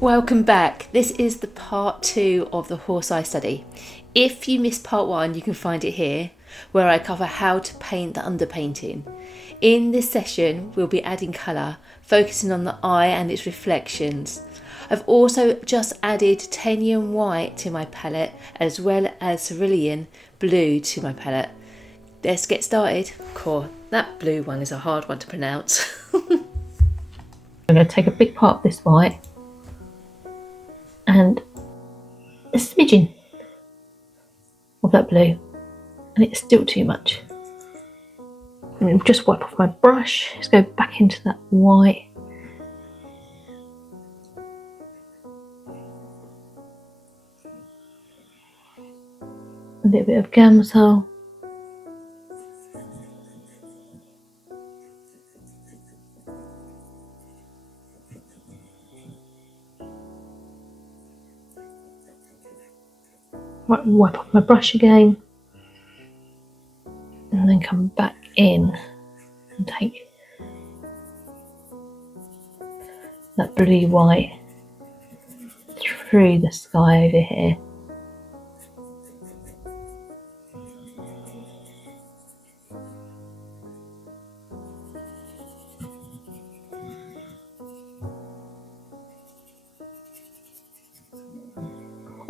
Welcome back. This is the part 2 of the horse eye study. If you missed part 1, you can find it here, where I cover how to paint the underpainting. In this session, we'll be adding colour, focusing on the eye and its reflections. I've also just added titanium white to my palette, as well as cerulean blue to my palette. Let's get started. Cool. That blue one is a hard one to pronounce. I'm going to take a big part of this white and a smidgen of that blue, and it's still too much. And just wipe off my brush. Let's go back into that white. A little bit of Gamsol. Wipe off my brush again, and then come back in and take that blue white through the sky over here.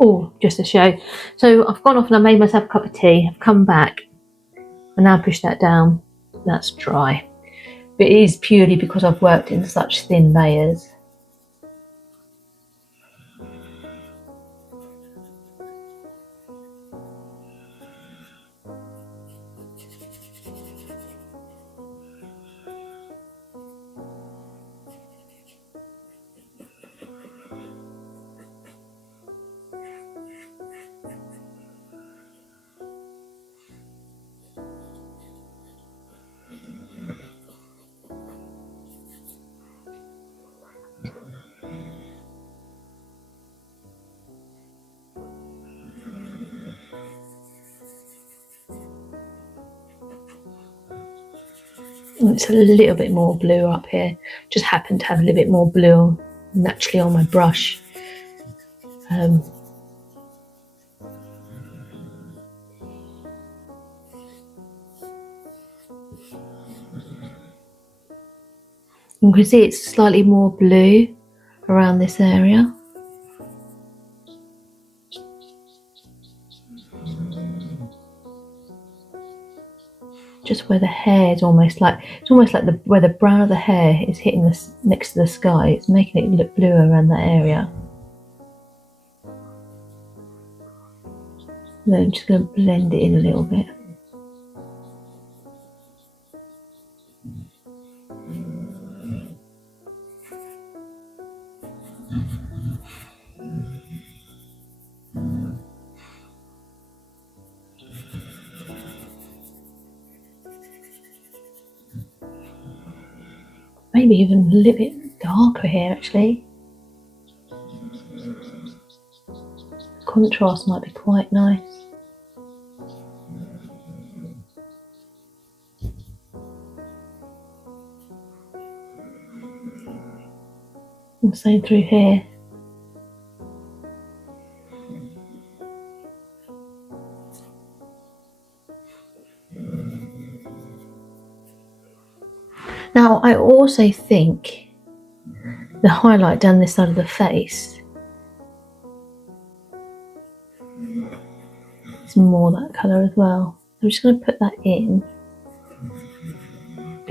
Oh, just to show. So I've gone off and I made myself a cup of tea. I've come back and now push that down. That's dry. But it is purely because I've worked in such thin layers. It's a little bit more blue up here. Just happened to have a little bit more blue naturally on my brush. You can see it's slightly more blue around this area. Just where the hair is almost like, it's almost like where the brown of the hair is hitting this next to the sky. It's making it look bluer around that area. Then I'm just going to blend it in a little bit. Maybe even a little bit darker here actually. Contrast might be quite nice. And same through here. Now I also think the highlight down this side of the face is more that colour as well. I'm just going to put that in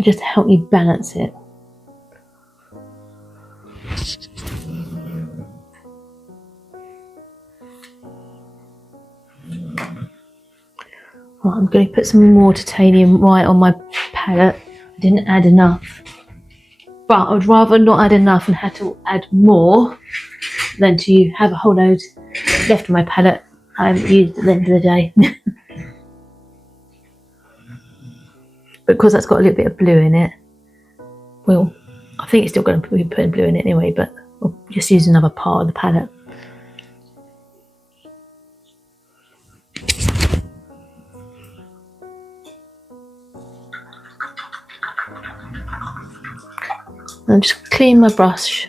just to help you balance it. Right, I'm going to put some more titanium white on my palette. I didn't add enough, but I would rather not add enough and have to add more than to have a whole load left of my palette I haven't used at the end of the day. Because that's got a little bit of blue in it, well, I think it's still going to be putting blue in it anyway, but I'll just use another part of the palette. I'll just clean my brush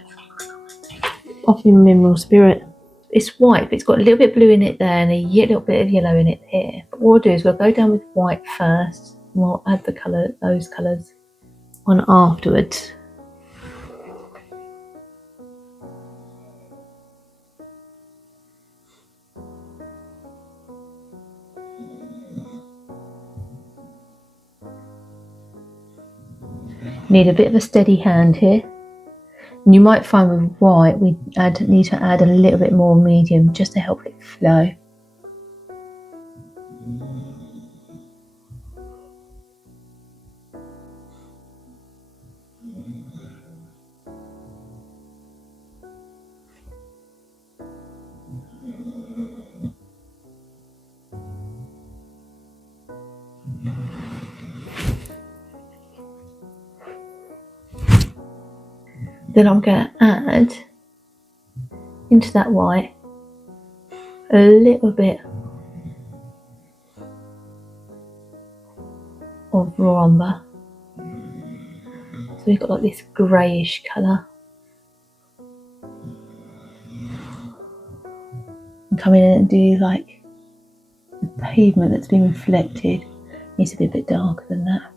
offering mineral spirit. It's white, but it's got a little bit of blue in it there and a little bit of yellow in it here. But what we'll do is we'll go down with white first and we'll add the colour, those colours on afterwards. Need a bit of a steady hand here. And you might find with white we need to add a little bit more medium just to help it flow. Then I'm going to add into that white a little bit of raw umber. So we've got like this greyish colour. And come in and do like the pavement that's been reflected. Needs to be a bit darker than that.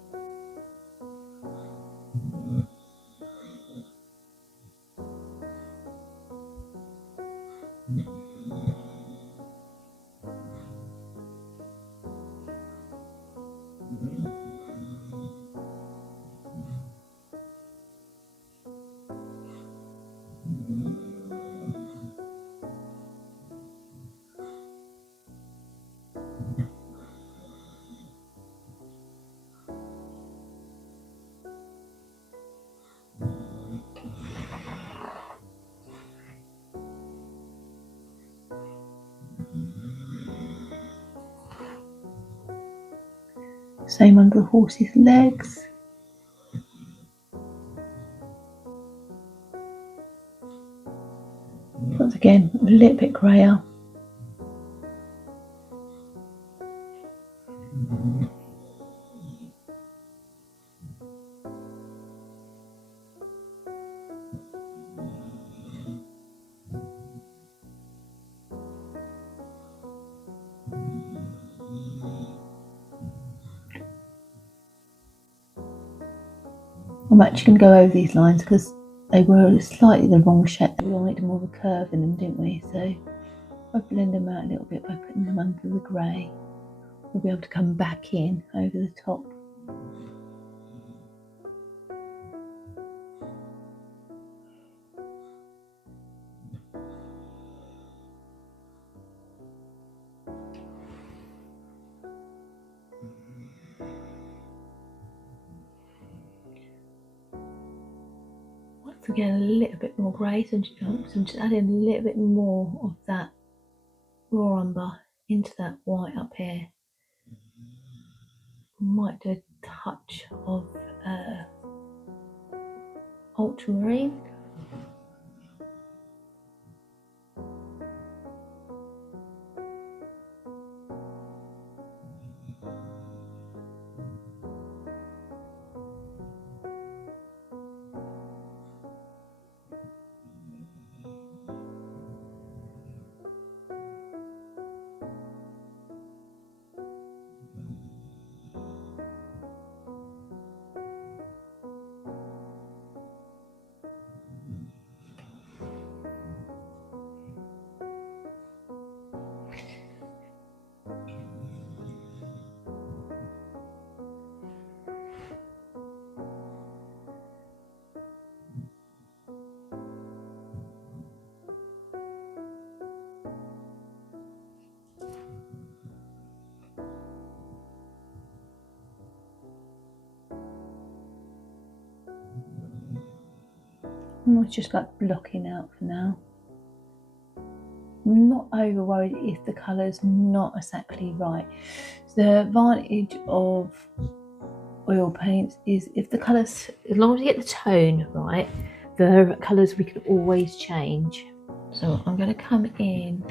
Same under the horse's legs. Once again, a little bit greyer. I'm actually going to go over these lines because they were slightly the wrong shape. We wanted more of a curve in them, didn't we? So I blend them out a little bit by putting them under the grey. We'll be able to come back in over the top. Once again, a little bit more grey, so I'm just adding a little bit more of that raw umber into that white up here. Might do a touch of ultramarine. I'm just like blocking out for now. I'm not over worried if the colour's not exactly right. The advantage of oil paints is if the colours, as long as you get the tone right, the colours we can always change. So I'm going to come in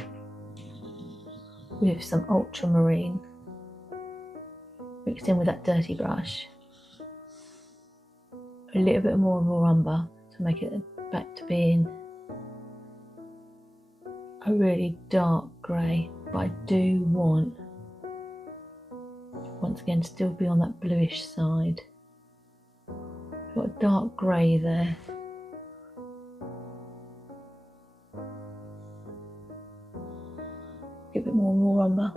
with some ultramarine, mixed in with that dirty brush. A little bit more raw umber to make it back to being a really dark grey, but I do want, once again, to still be on that bluish side. Got a dark grey there. Give it more umber.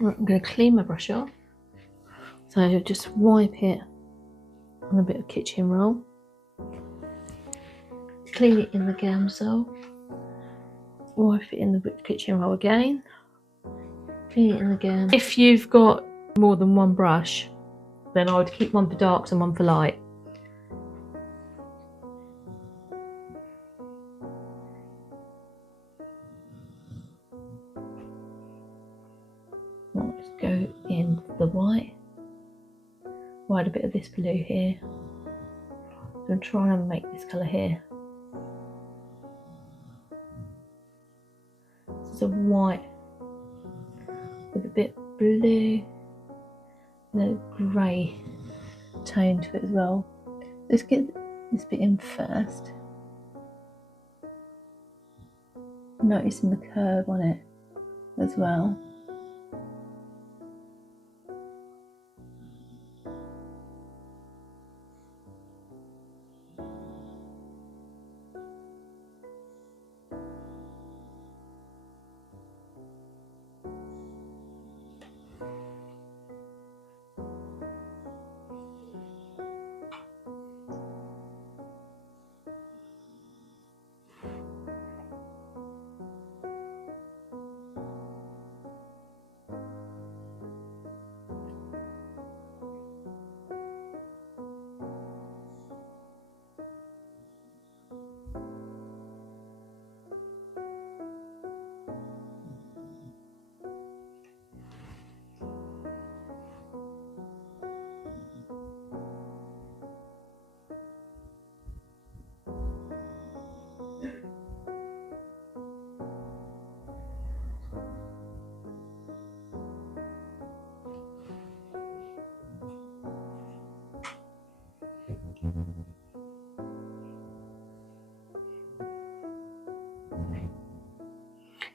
Right, I'm going to clean my brush off. So just wipe it on a bit of kitchen roll. Clean it in the Gamsol. Wipe it in the kitchen roll again. Clean it in the Gamsol. If you've got more than one brush, then I would keep one for darks and one for light. Let's go in the white. Add a bit of this blue here. I'm trying to make this colour here. This is a white with a bit of blue and a grey tone to it as well. Let's get this bit in first. Noticing the curve on it as well.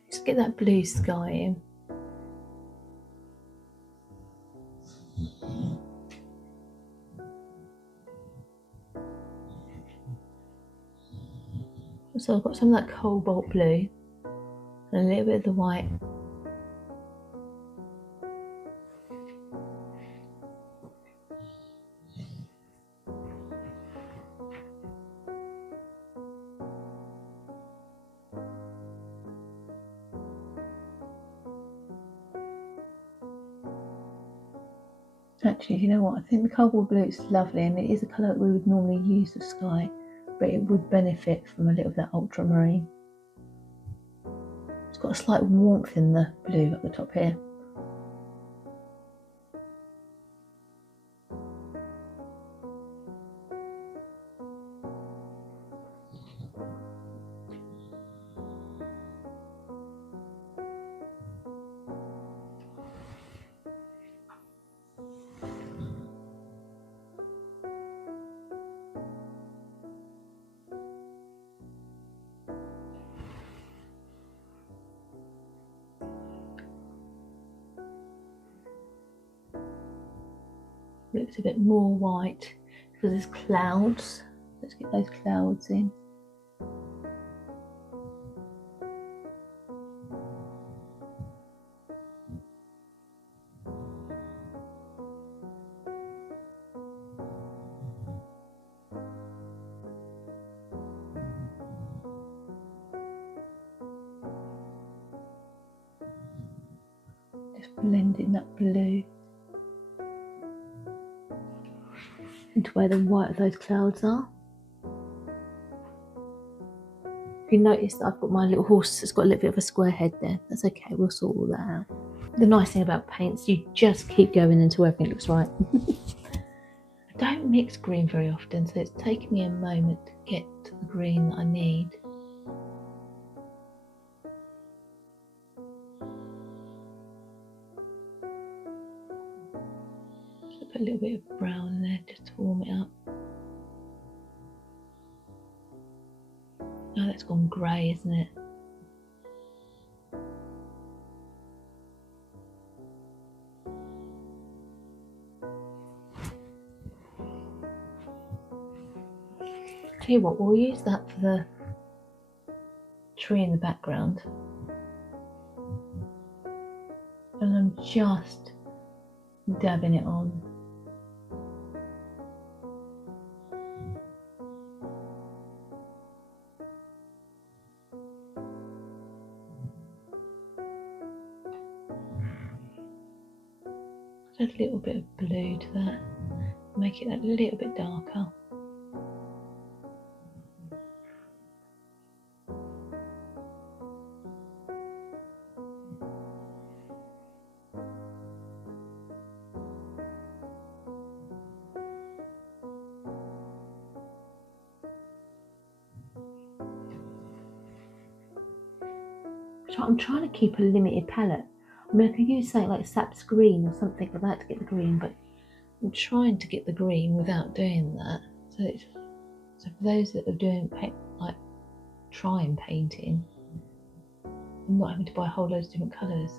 Just get that blue sky in. So I've got some of that cobalt blue and a little bit of the white. Actually, you know what? I think the cobalt blue is lovely, and it is a colour that we would normally use the sky, but it would benefit from a little of that ultramarine. It's got a slight warmth in the blue at the top here. Looks a bit more white because there's clouds. Let's get those clouds in. Just blending that blue into where the white of those clouds are. If you notice that I've got my little horse that's got a little bit of a square head there, that's okay, we'll sort all that out. The nice thing about paints, you just keep going until everything looks right. I don't mix green very often, so it's taken me a moment to get the green that I need. Just put a little bit of brown in there just to warm it up. Oh, that's gone grey, isn't it? Tell you what, we'll use that for the tree in the background. And I'm just dabbing it on. Add a little bit of blue to that, make it a little bit darker. So I'm trying to keep a limited palette. I mean, I could use something like Sap's green or something like that to get the green, but I'm trying to get the green without doing that. So for those that are doing like trying painting, I'm not having to buy a whole load of different colours.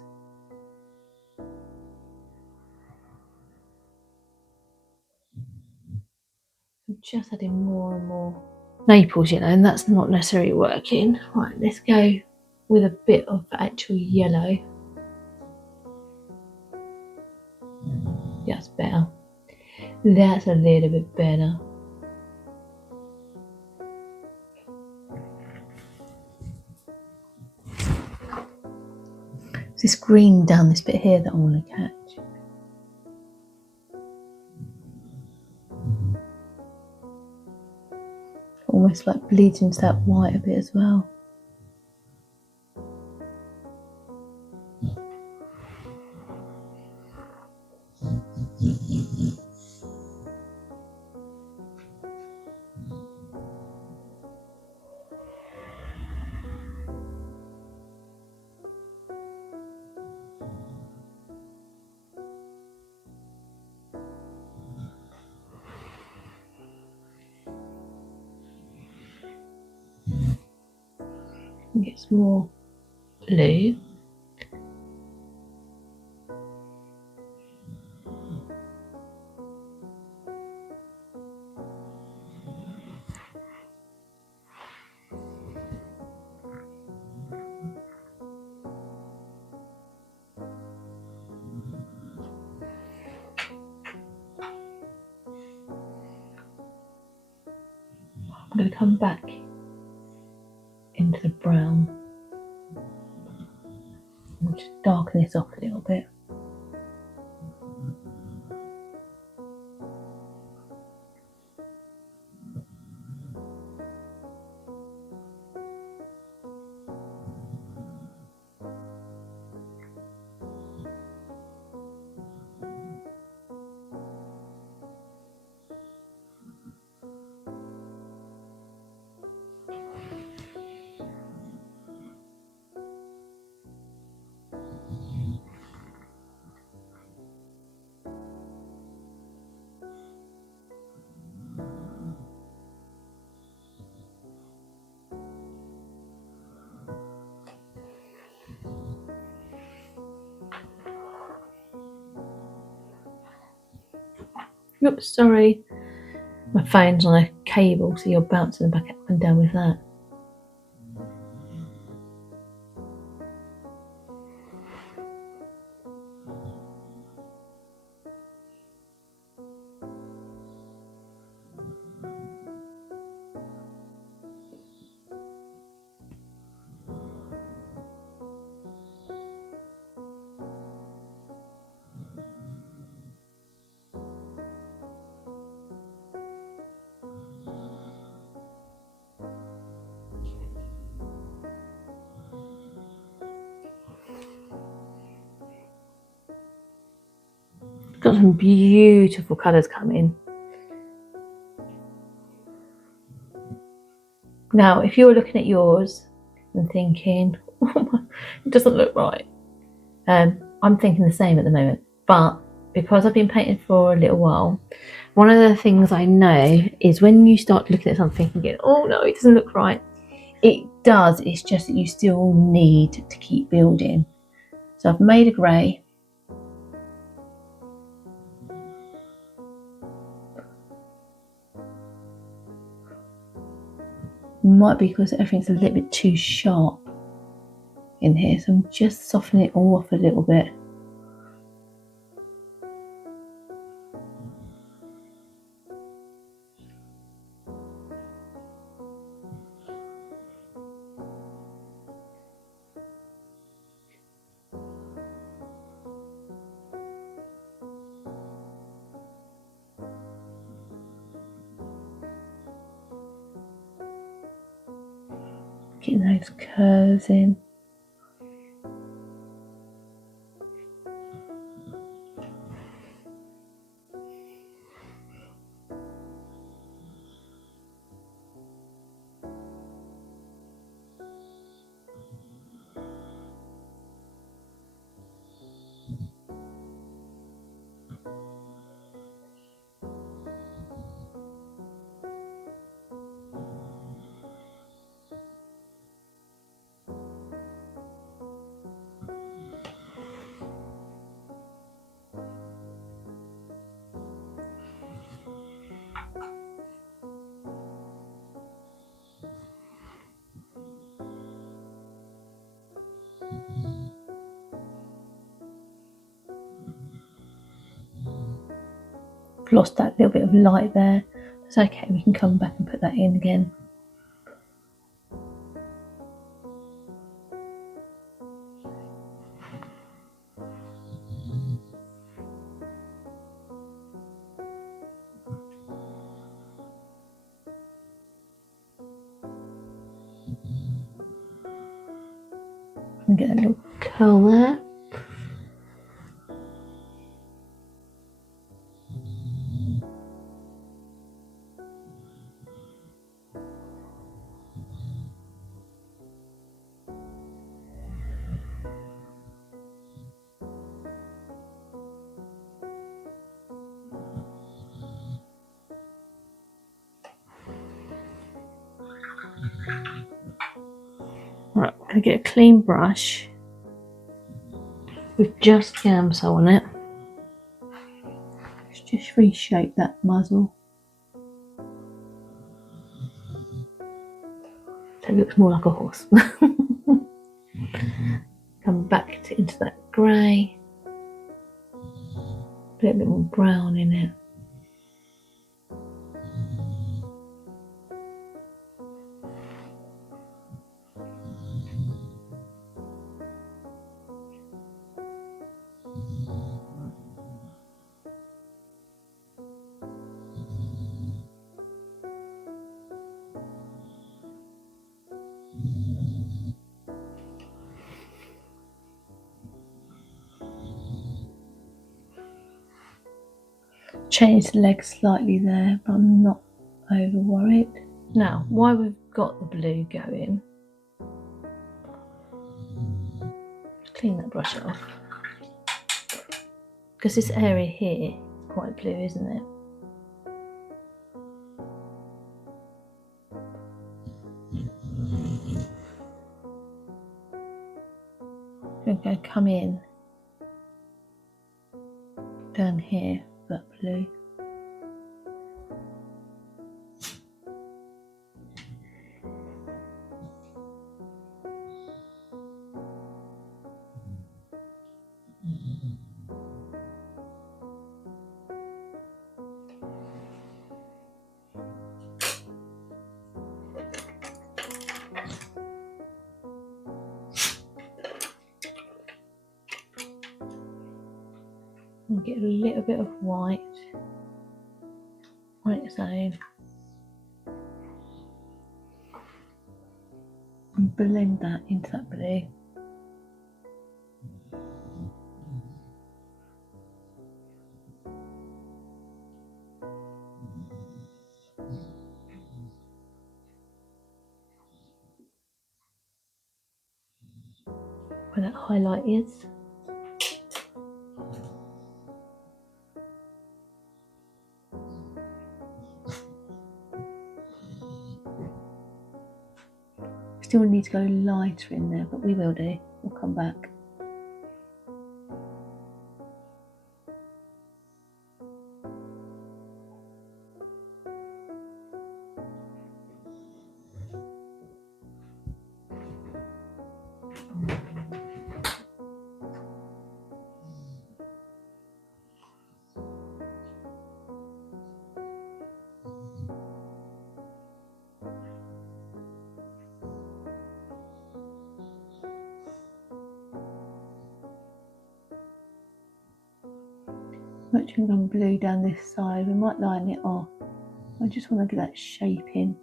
I'm just adding more and more Naples, you know, and that's not necessarily working. Right, let's go with a bit of actual yellow. That's better. That's a little bit better. It's this green down this bit here that I want to catch. Almost like bleeds into that white a bit as well. Get some more blue. I'm going to come back into the brown. I'll just darken this off a little bit. Oops, sorry. My phone's on a cable, so you're bouncing back up and down with that. Got some beautiful colours coming. Now, if you're looking at yours and thinking, it doesn't look right, I'm thinking the same at the moment. But because I've been painting for a little while, one of the things I know is when you start looking at something and get, oh no, it doesn't look right. It does, it's just that you still need to keep building. So I've made a grey. Might be because everything's a little bit too sharp in here, so I'm just softening it all off a little bit. Getting those curves in. Lost that little bit of light there. It's okay, we can come back and put that in again. And get a little curl there. Right, I'm going to get a clean brush with just Gamso on it. Let's just reshape that muzzle so it looks more like a horse. Come back into that grey. A little bit more brown in it. Change the legs slightly there, but I'm not over worried. Now, while we've got the blue going, clean that brush off. Because this area here is quite blue, isn't it? I'm going to come in down here, that blue. And get a little bit of white on its own. And blend that into that blue. where that highlight is. Still need to go lighter in there, but we will do. We'll come back. I'm actually going to blue down this side. We might line it off. I just want to get that shape in.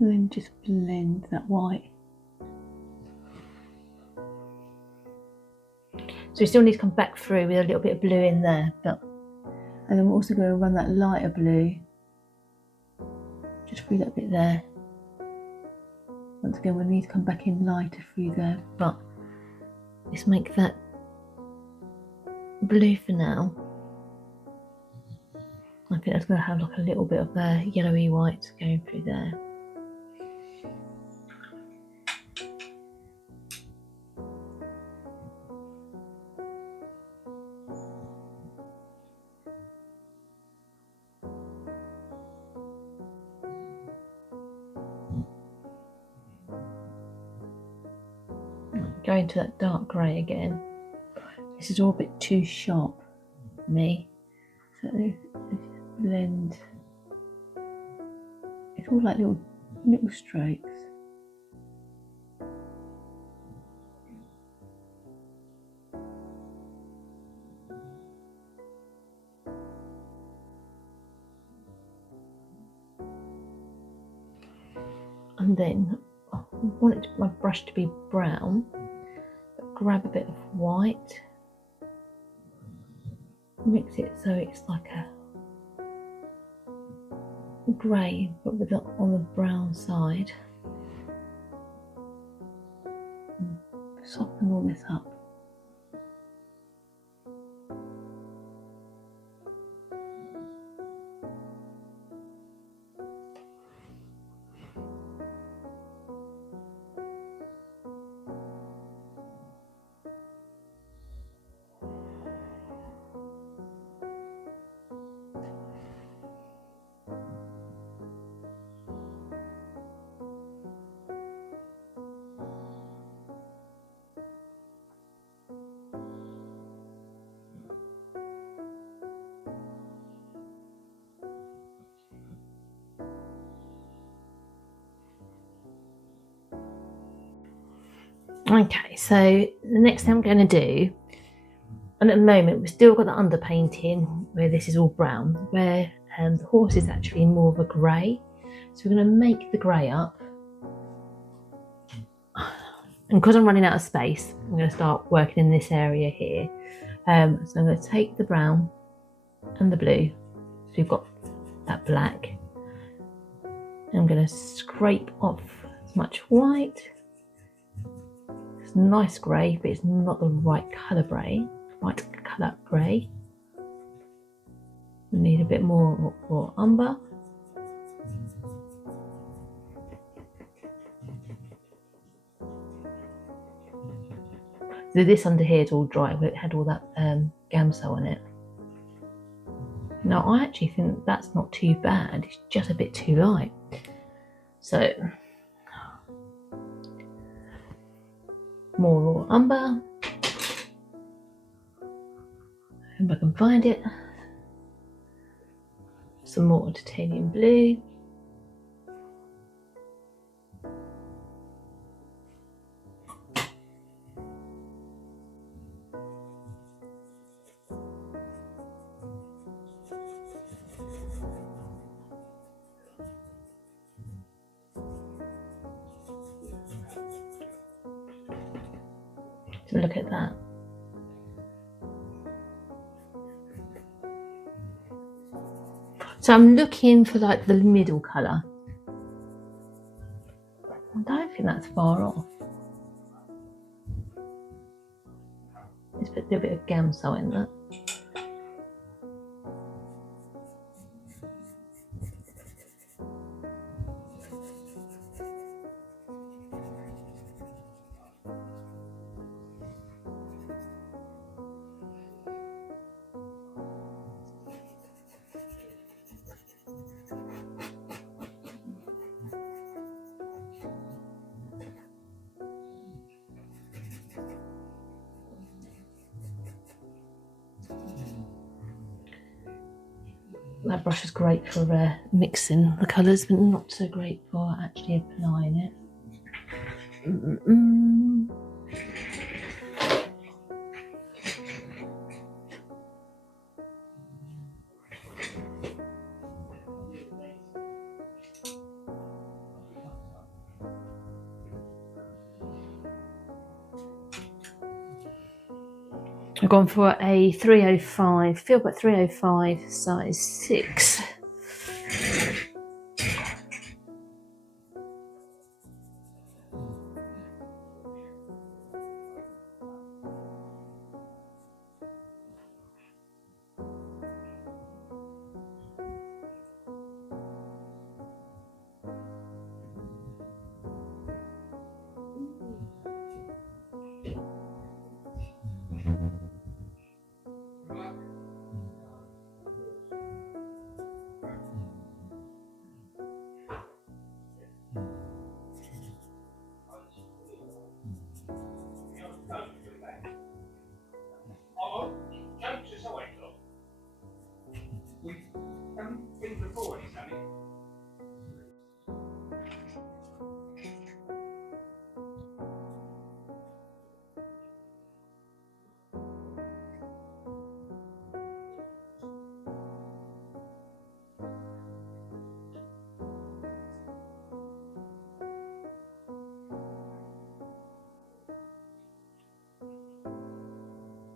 And then just blend that white. So we still need to come back through with a little bit of blue in there, but and then we're also going to run that lighter blue just through that bit there. Once again, we'll need to come back in lighter through there, but let's make that blue for now. I think that's going to have like a little bit of yellowy white going through there. Going to that dark grey again. This is all a bit too sharp for me. So let's blend. It's all like little strokes. And then I want my brush to be brown, but grab a bit of white, mix it so it's like a grey, but with it on the brown side. And soften all this up. Okay, so the next thing I'm going to do, and at the moment we've still got the underpainting where this is all brown, where the horse is actually more of a grey. So we're going to make the grey up. And because I'm running out of space, I'm going to start working in this area here. So I'm going to take the brown and the blue. So we've got that black. I'm going to scrape off as much white. It's a nice grey, but it's not the right colour grey. We need a bit more for umber. So this under here is all dry, but it had all that gamso on it. Now I actually think that's not too bad, it's just a bit too light. So more raw umber, if I can find it. Some more titanium blue. So look at that. So I'm looking for like the middle colour. I don't think that's far off. Let's put a little bit of gamsol in that. That brush is great for mixing the colours, but not so great for actually applying it. I've gone for a 305, Fieldback 305 size 6.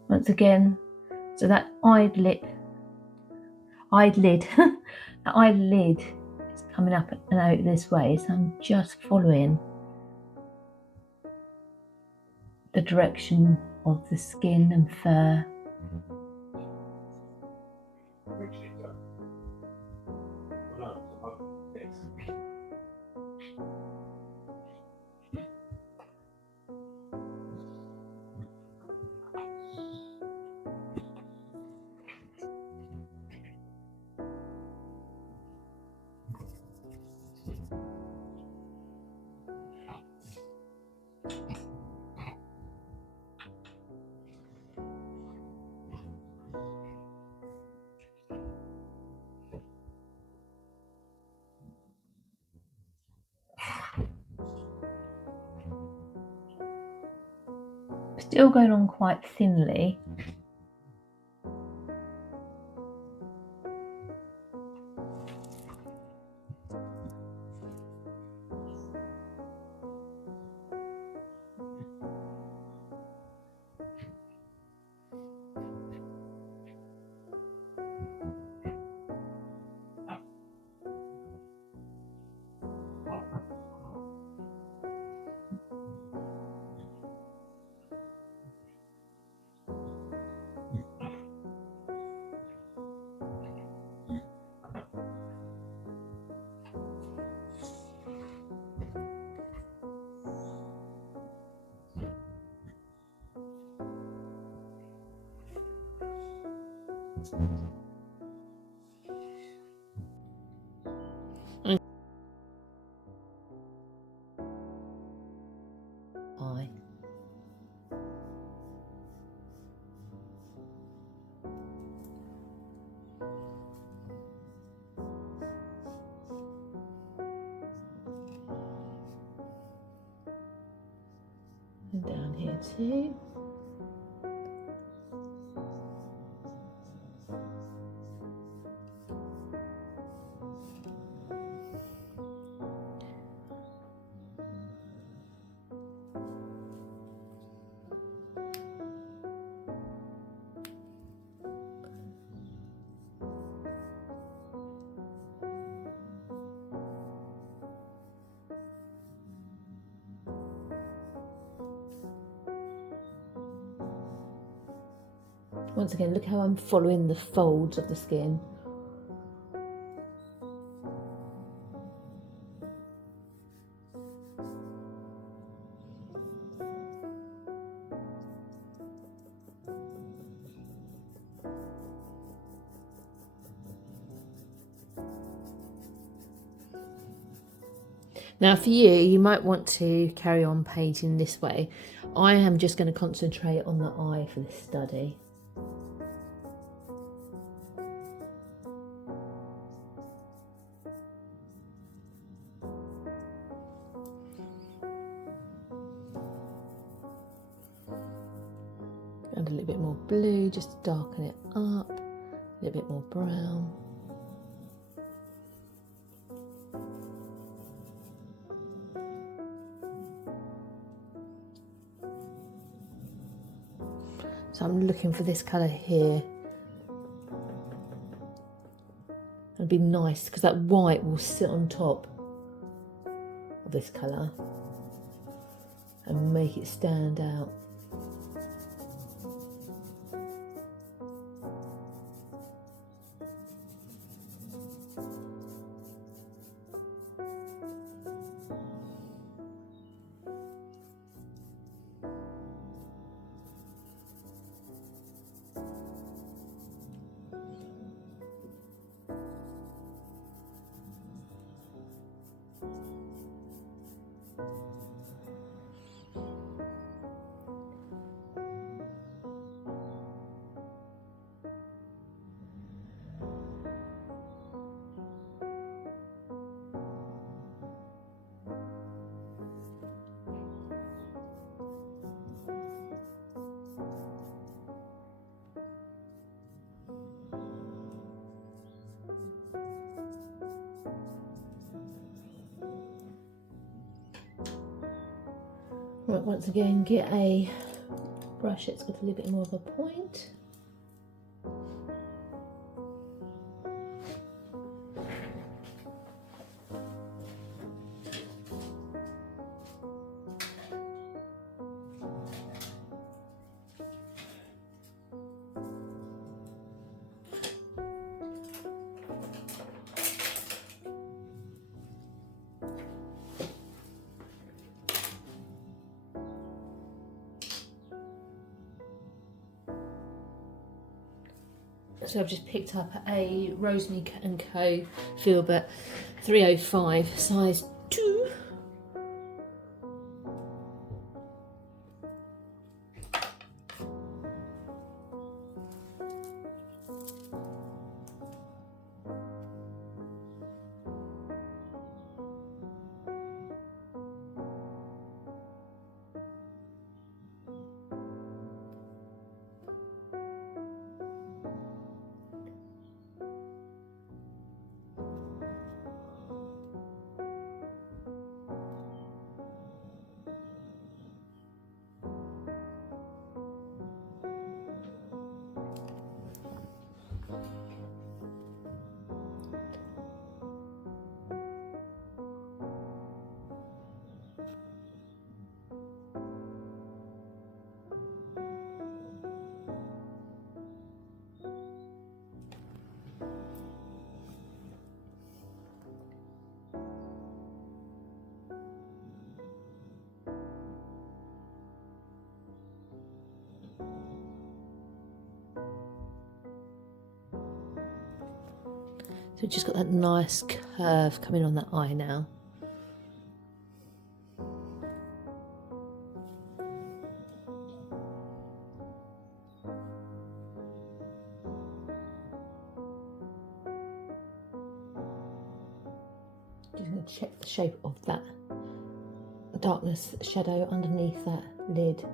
Once again, so that eyelid, that eyelid is coming up and out this way, so I'm just following the direction of the skin and fur. Still going on quite thinly. Eye. And down here too. Once again, look how I'm following the folds of the skin. Now for you, you might want to carry on painting this way. I am just going to concentrate on the eye for this study. And a little bit more blue just to darken it up, a little bit more brown. So I'm looking for this colour here. It'd be nice because that white will sit on top of this colour and make it stand out. Right, once again, get a brush that's got a little bit more of a point. So I've just picked up a Rosemary & Co. Filbert 305 size 2. So just got that nice curve coming on that eye now. Just going to check the shape of that darkness shadow underneath that lid.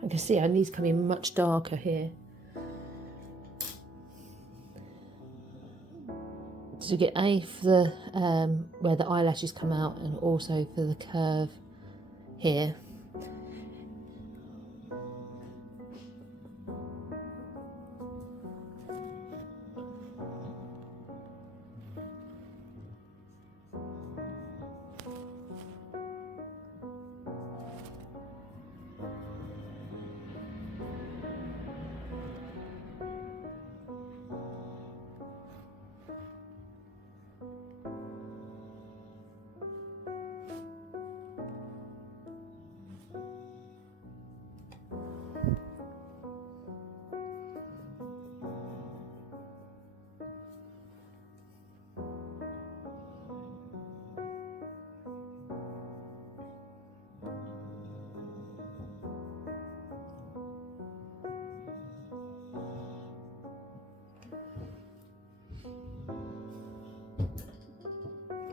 I can see our knees coming much darker here. wanted to get A for the where the eyelashes come out, and also for the curve here.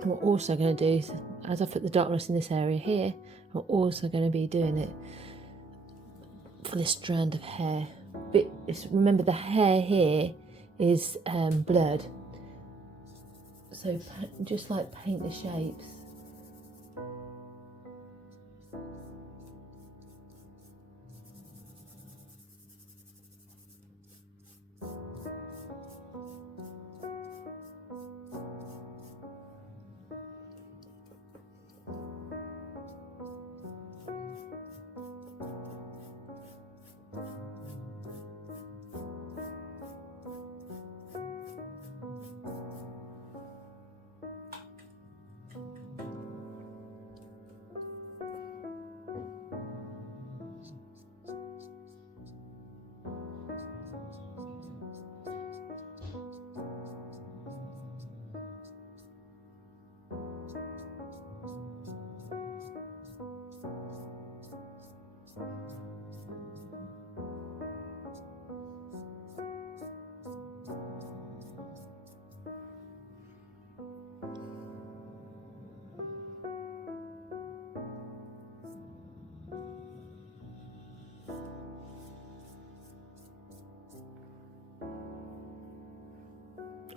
And we're also going to do, as I put the darkness in this area here, we're also going to be doing it for this strand of hair. But remember, the hair here is blurred, so just like paint the shapes.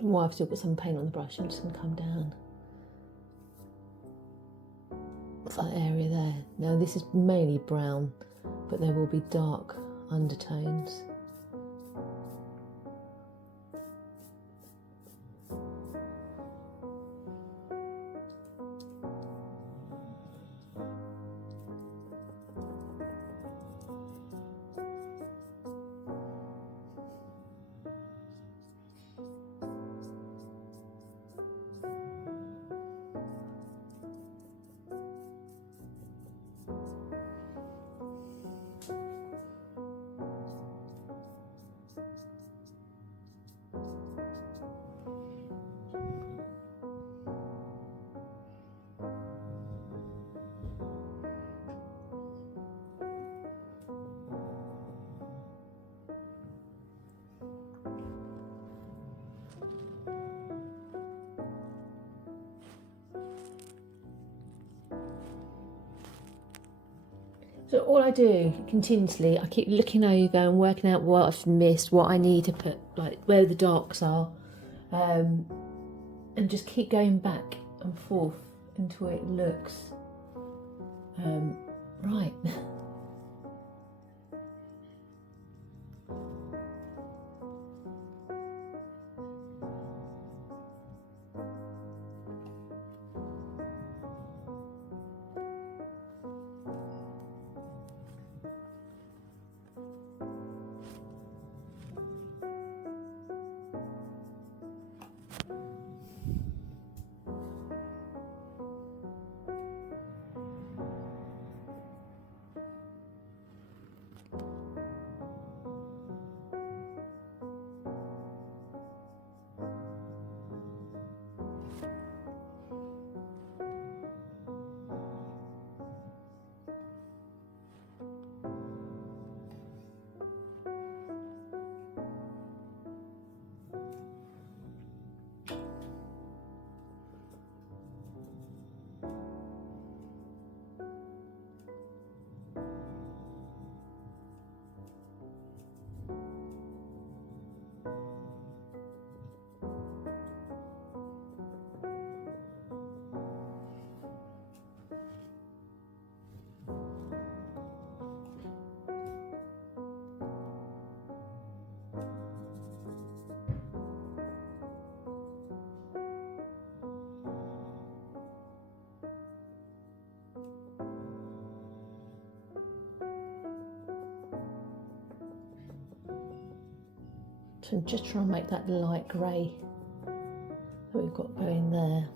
And while I've still got some paint on the brush, I'm just going to come down that area there. Now this is mainly brown, but there will be dark undertones. So all I do continuously, I keep looking over and working out what I've missed, what I need to put, like where the darks are, and just keep going back and forth until it looks right. So I'm just trying to make that light grey that we've got going there.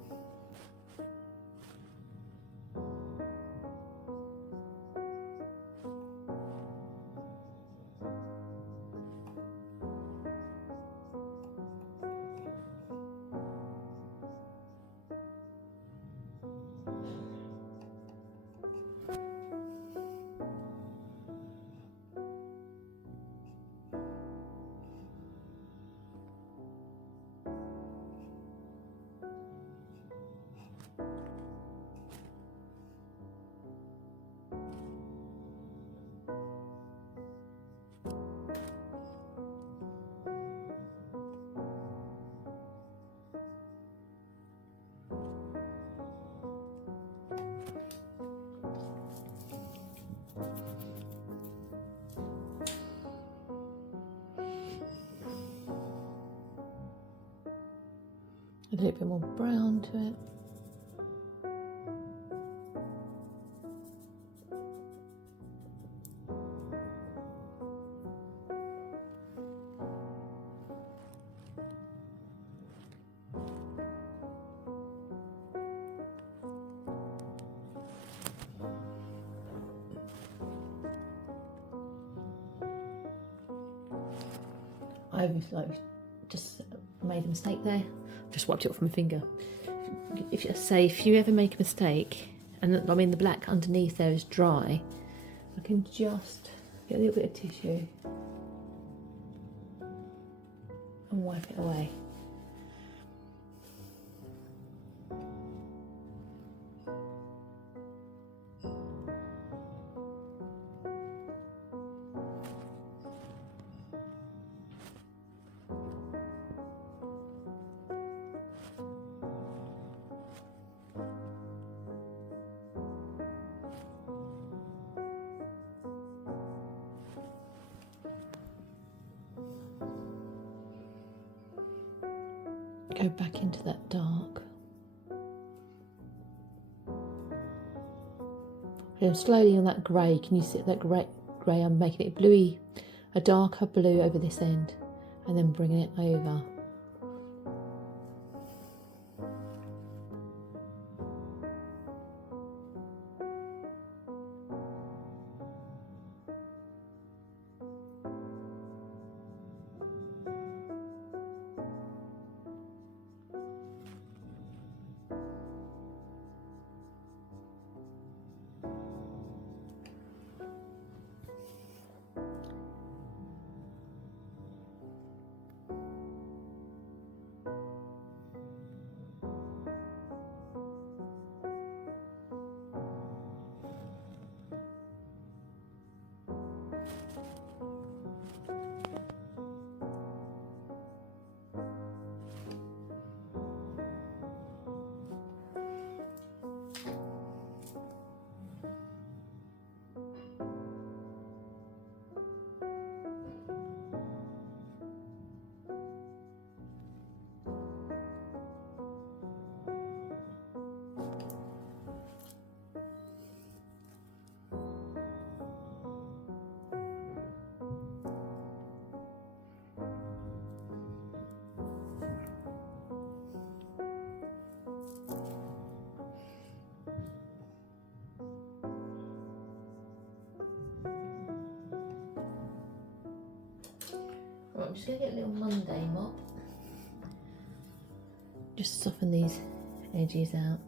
A little bit more brown to it. I've just made a mistake there. Just wiped it off my finger. If you ever make a mistake, and I mean the black underneath there is dry, I can just get a little bit of tissue and wipe it away. Go back into that dark. And slowly on that grey, can you see that grey? I'm making it bluey, a darker blue over this end, and then bringing it over. Right, I'm just going to get a little Monday mop. Just soften these edges out.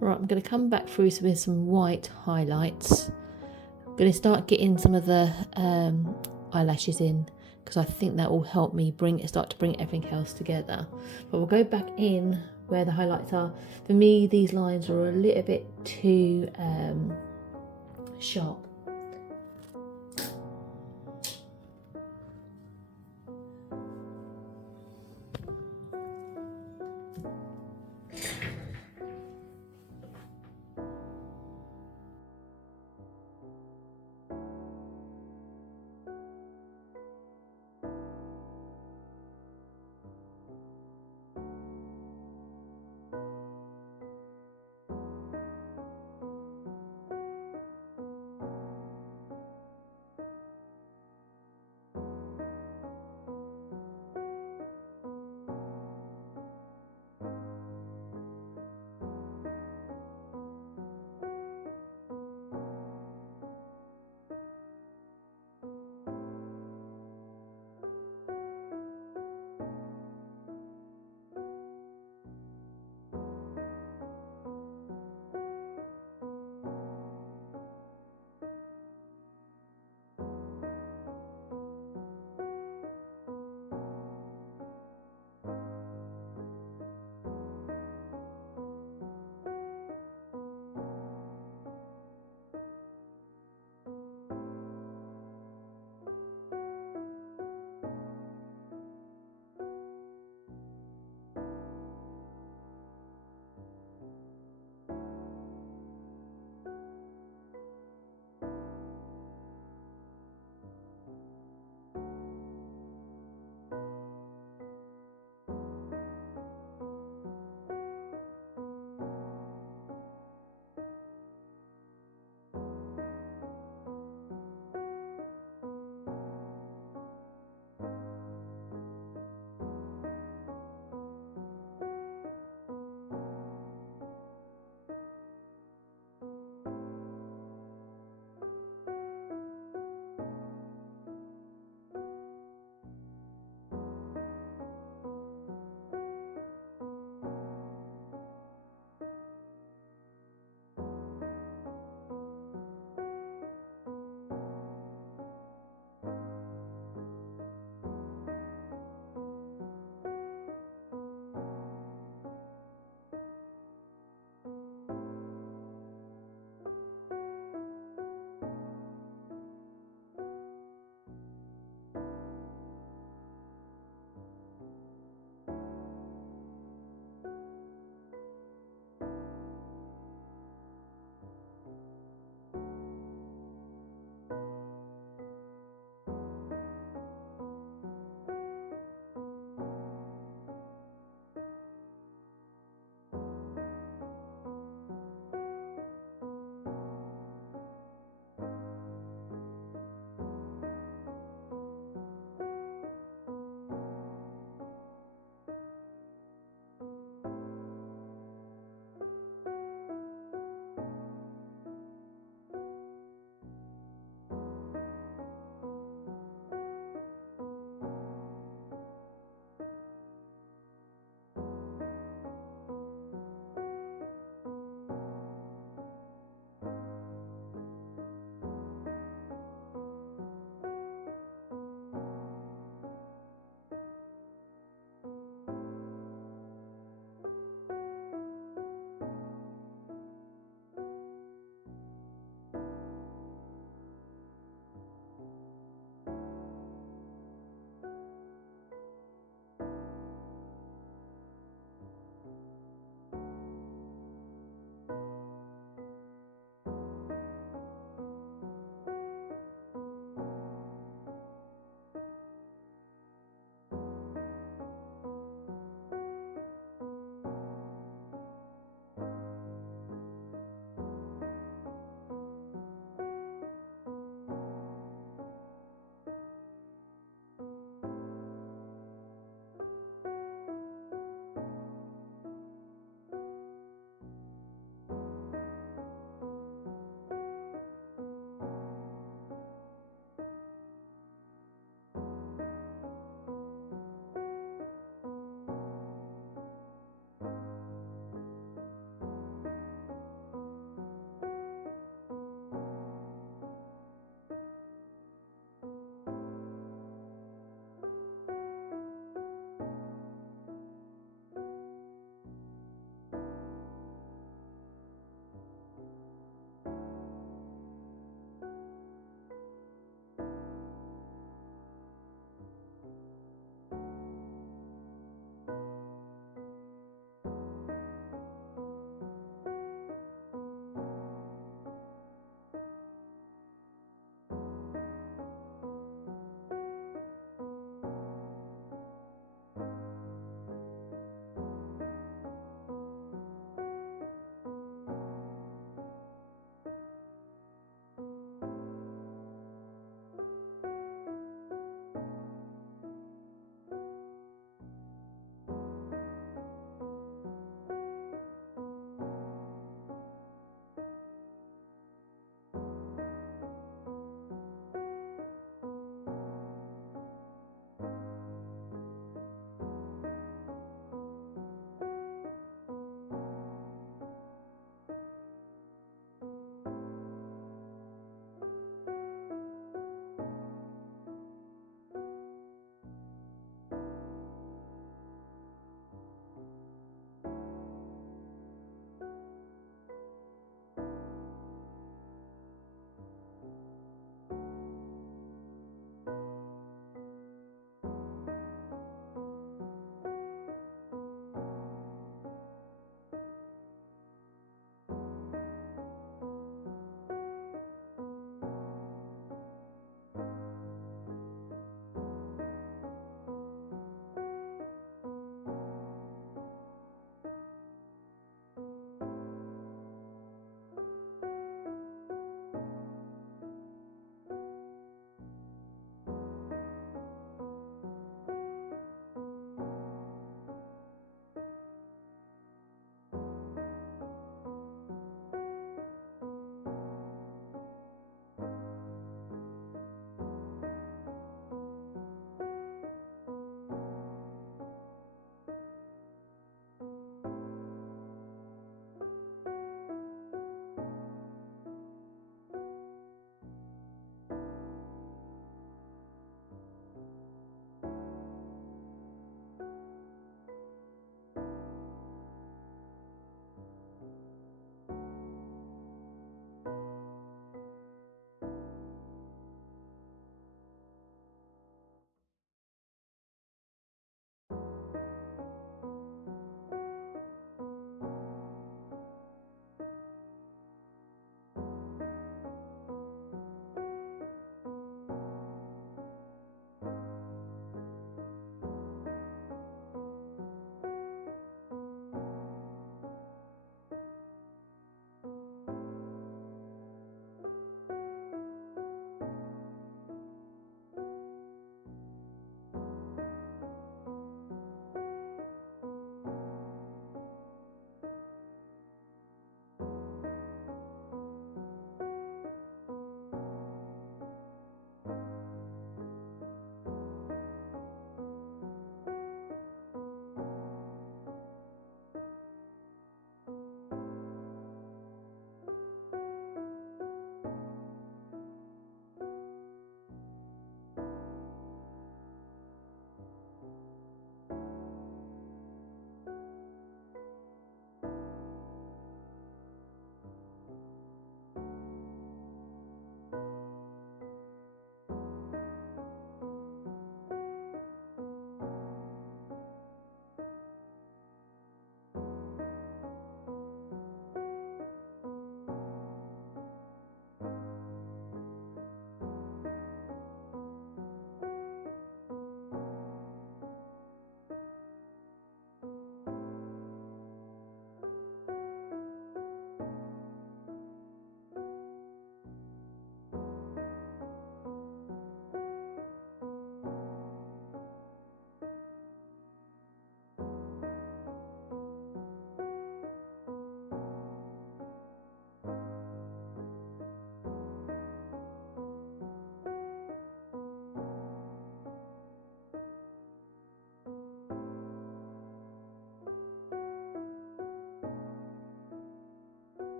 Right, I'm going to come back through with some white highlights. I'm going to start getting some of the eyelashes in, because I think that will help me start to bring everything else together. But we'll go back in where the highlights are. For me, these lines are a little bit too sharp.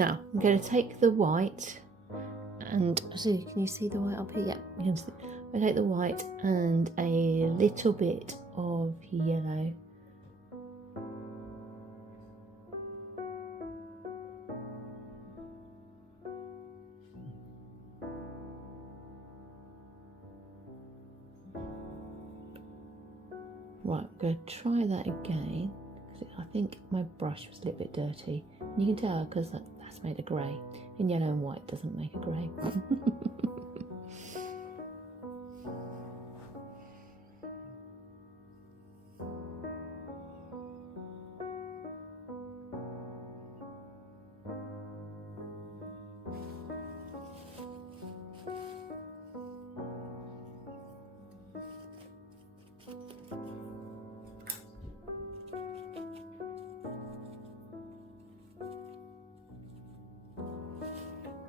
Now I'm going to take the white and see, can you see the white up here? Yeah, you can see. I take the white and a little bit of yellow. Right, I'm going to try that again. I think my brush was a little bit dirty. You can tell because that's made a grey. And yellow and white doesn't make a grey.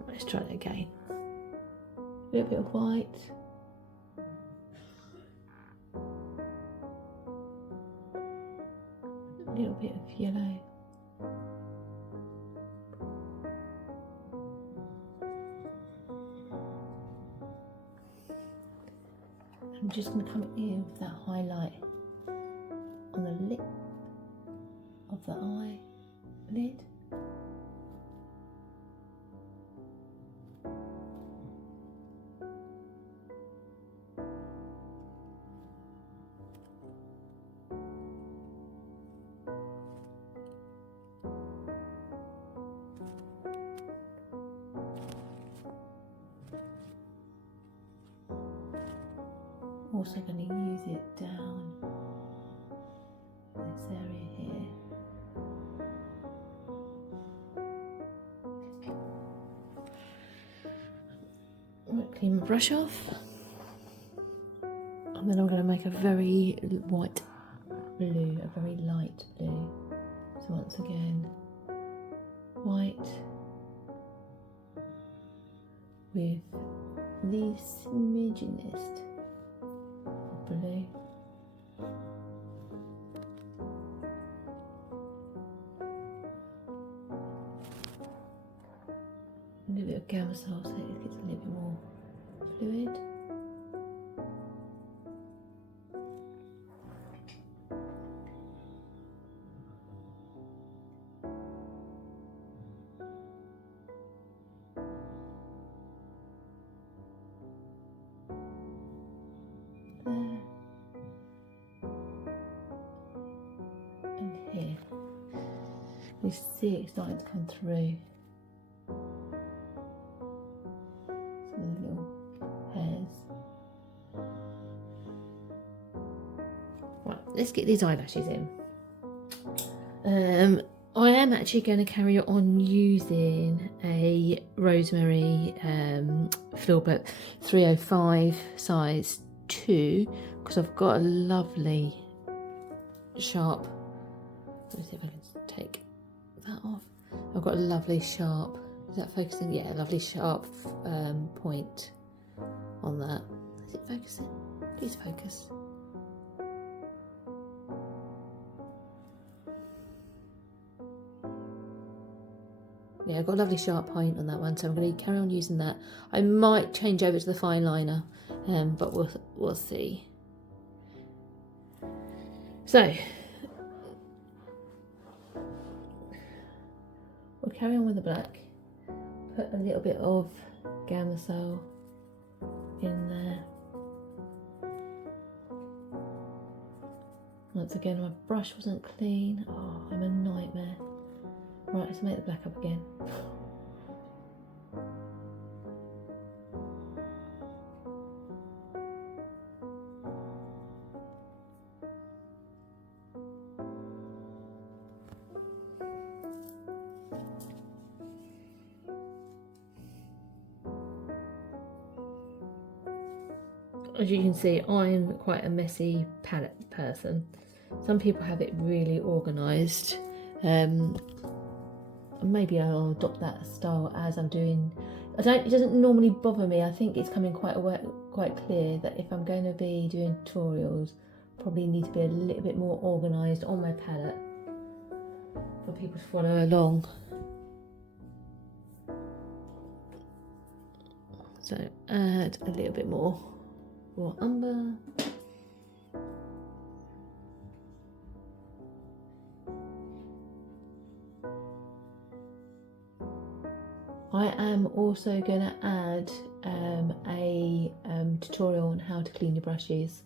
Let's try that again. A little bit of white. A little bit of yellow. I'm just going to come in with that highlight on the lip of the eyelid. Also going to use it down this area here. Right, clean my brush off, and then I'm going to make a very white blue, a very light blue. So once again, white with the smidgenest blue. A little bit of gamma so it gets a little bit more fluid. There. And here. You see it starting to come through. Some of the little hairs. Right, let's get these eyelashes in. I am actually going to carry on using a Rosemary Filbert 305 size 2 because I've got a lovely sharp, let me see if I can take that off. I've got a lovely sharp, is that focusing? Yeah, a lovely sharp point on that. Is it focusing? Please focus. Yeah, I've got a lovely sharp point on that one, so I'm going to carry on using that. I might change over to the fine liner, but we'll see. So we'll carry on with the black. Put a little bit of Gamma-Sol in there. Once again, my brush wasn't clean. Oh, I'm a nightmare. Right, let's make the black up again. As you can see, I'm quite a messy palette person. Some people have it really organised. Maybe I'll adopt that style as I'm doing. It doesn't normally bother me. I think it's coming quite clear that if I'm going to be doing tutorials, probably need to be a little bit more organised on my palette for people to follow along. So add a little bit more raw umber. I am also going to add a tutorial on how to clean your brushes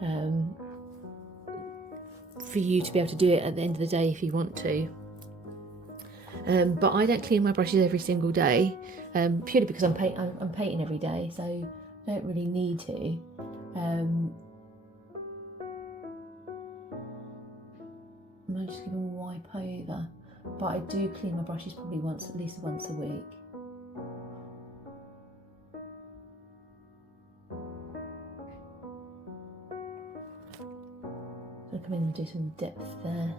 for you to be able to do it at the end of the day if you want to. But I don't clean my brushes every single day, purely because I'm painting every day, so I don't really need to. I'm just going to wipe over, but I do clean my brushes probably at least once a week. So come in and do some depth there.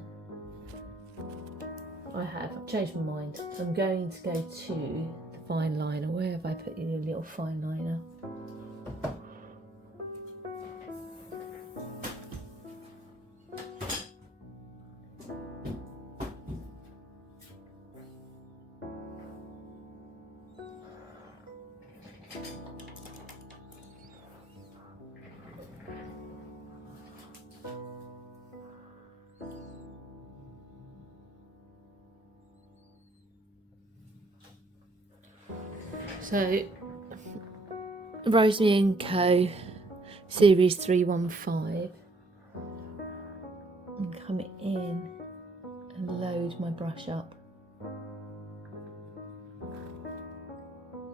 I've changed my mind. I'm going to go to the fine liner. Where have I put your little fine liner? So, Rosemary & Co. Series 315. I'm coming in and load my brush up. A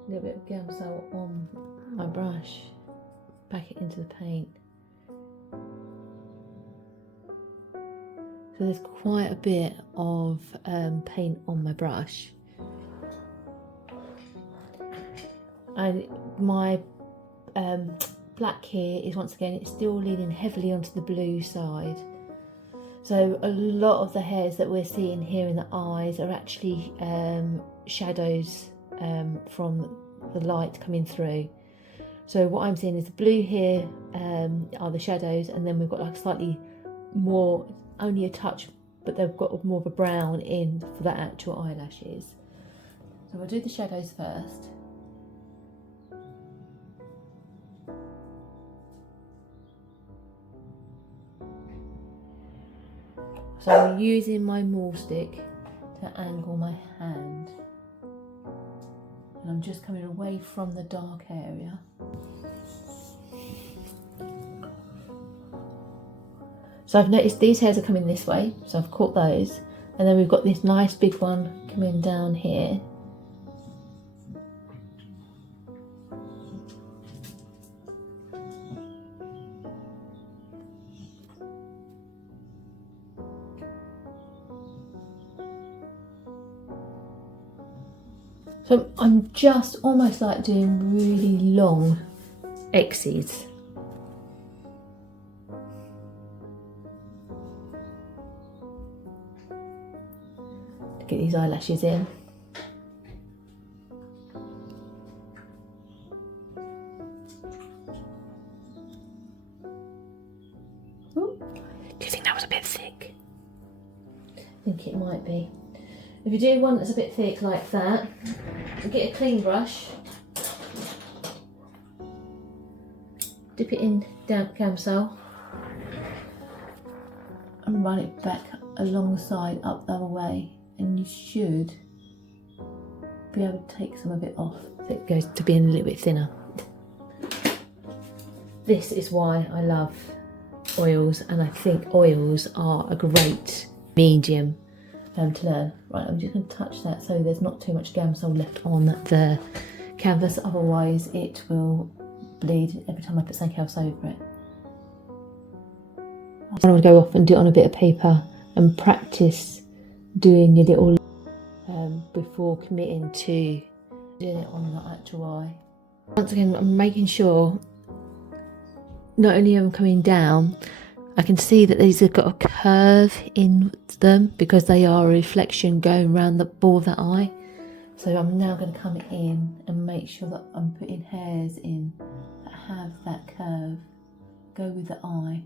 little bit of Gamsol on my brush, back it into the paint. So there's quite a bit of paint on my brush. And my black here is, once again, it's still leaning heavily onto the blue side. So a lot of the hairs that we're seeing here in the eyes are actually shadows from the light coming through. So what I'm seeing is the blue here are the shadows, and then we've got like slightly more, only a touch, but they've got more of a brown in for the actual eyelashes. So I'll do the shadows first. So I'm using my maul stick to angle my hand, and I'm just coming away from the dark area. So I've noticed these hairs are coming this way, so I've caught those, and then we've got this nice big one coming down here. So I'm just almost like doing really long X's. To get these eyelashes in. Ooh. Do you think that was a bit thick? I think it might be. If you do one that's a bit thick like that, get a clean brush, dip it in damp Gamsol, and run it back along the side up the other way, and you should be able to take some of it off if it goes to being a little bit thinner. This is why I love oils, and I think oils are a great medium to learn. Right, I'm just going to touch that so there's not too much Gamsol left on the canvas, otherwise it will bleed every time I put something else over it. I want to go off and do it on a bit of paper and practice doing your little before committing to doing it on the actual eye. Once again, I'm making sure not only am I coming down, I can see that these have got a curve in them because they are a reflection going around the ball of the eye. So I'm now going to come in and make sure that I'm putting hairs in that have that curve, go with the eye.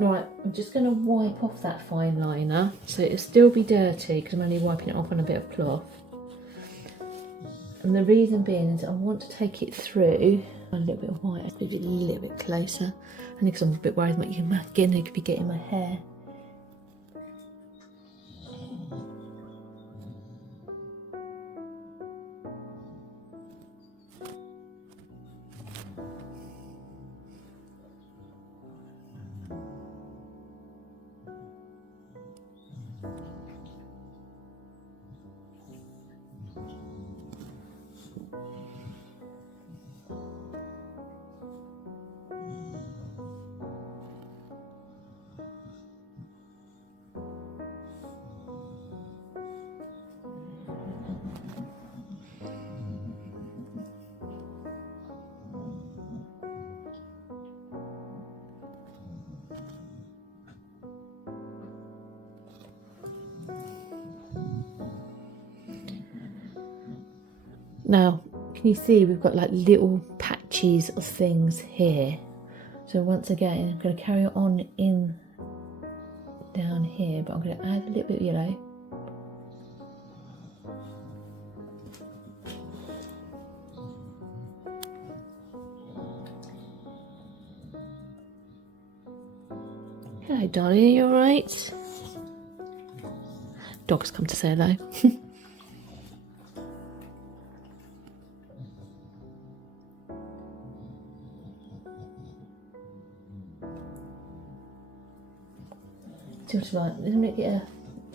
Right, I'm just going to wipe off that fine liner, so it'll still be dirty because I'm only wiping it off on a bit of cloth. And the reason being is I want to take it through a little bit of white, move it a little bit closer, only because I'm a bit worried about you again, it could be getting my hair. Now, can you see we've got like little patches of things here? So once again, I'm going to carry on in down here, but I'm going to add a little bit of yellow. Hello, darling, are you alright? Dog's come to say hello. Just like, I'm going to get a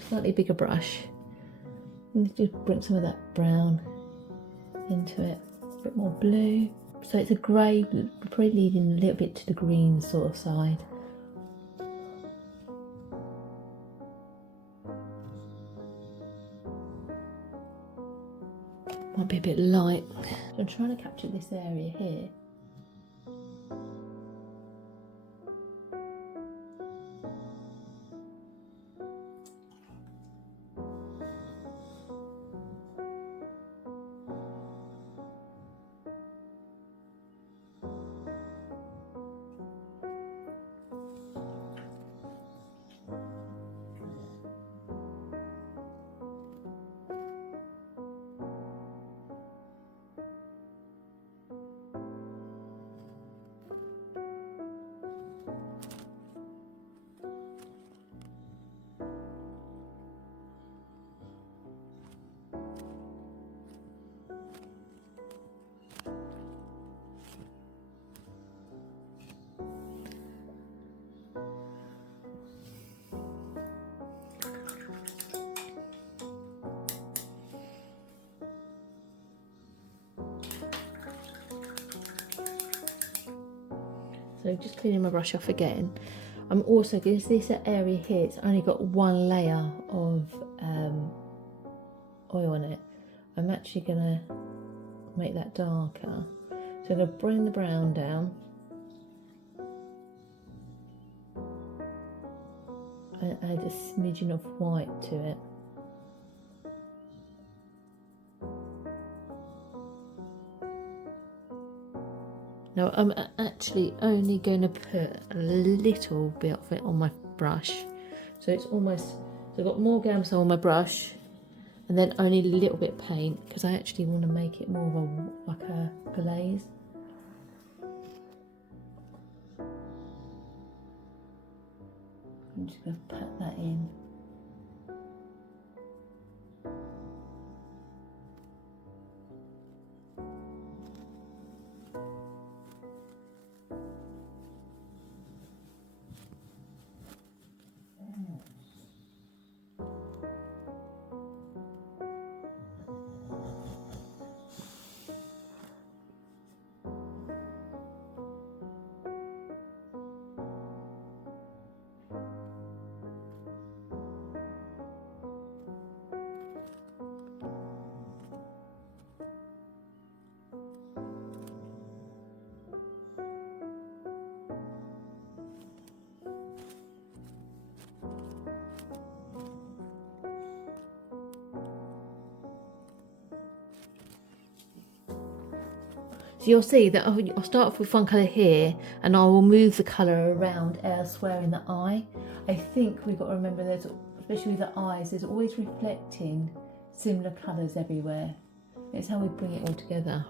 slightly bigger brush and just bring some of that brown into it, a bit more blue. So it's a grey, but probably leading a little bit to the green sort of side. Might be a bit light. So I'm trying to capture this area here. So just cleaning my brush off again. I'm also, because this area here, it's only got one layer of oil on it. I'm actually going to make that darker. So I'm going to bring the brown down. And add a smidgen of white to it. Now I'm actually only going to put a little bit of it on my brush. So it's almost, so I've got more Gamsol on my brush and then only a little bit of paint because I actually want to make it more of a, like a glaze. I'm just going to pat that in. So you'll see that I'll start off with one colour here and I will move the colour around elsewhere in the eye. I think we've got to remember there's, especially with the eyes, there's always reflecting similar colours everywhere. It's how we bring it all together.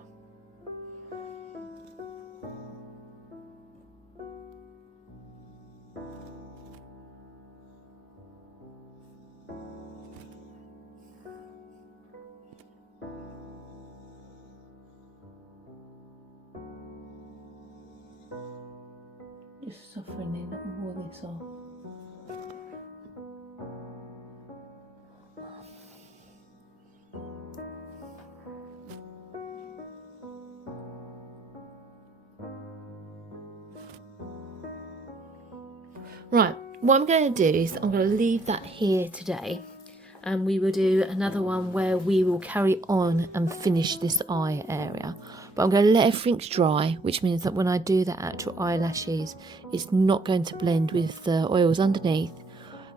Just softening all this off. Right, what I'm going to do is I'm going to leave that here today, and we will do another one where we will carry on and finish this eye area. But I'm going to let everything dry, which means that when I do the actual eyelashes, it's not going to blend with the oils underneath.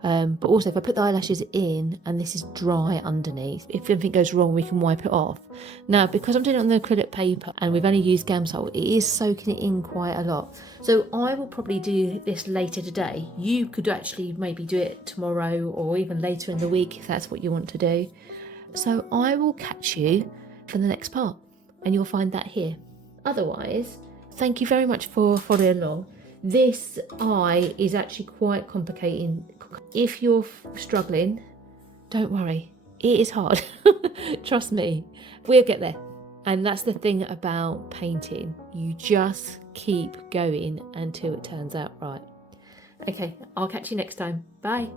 But also if I put the eyelashes in and this is dry underneath, if anything goes wrong we can wipe it off. Now because I'm doing it on the acrylic paper and we've only used Gamsol, it is soaking it in quite a lot. So I will probably do this later today. You could actually maybe do it tomorrow or even later in the week if that's what you want to do. So I will catch you for the next part and you'll find that here. Otherwise, thank you very much for following along. This eye is actually quite complicated. If you're struggling, don't worry, it is hard. Trust me, we'll get there. And that's the thing about painting, you just keep going until it turns out right. Okay, I'll catch you next time. Bye.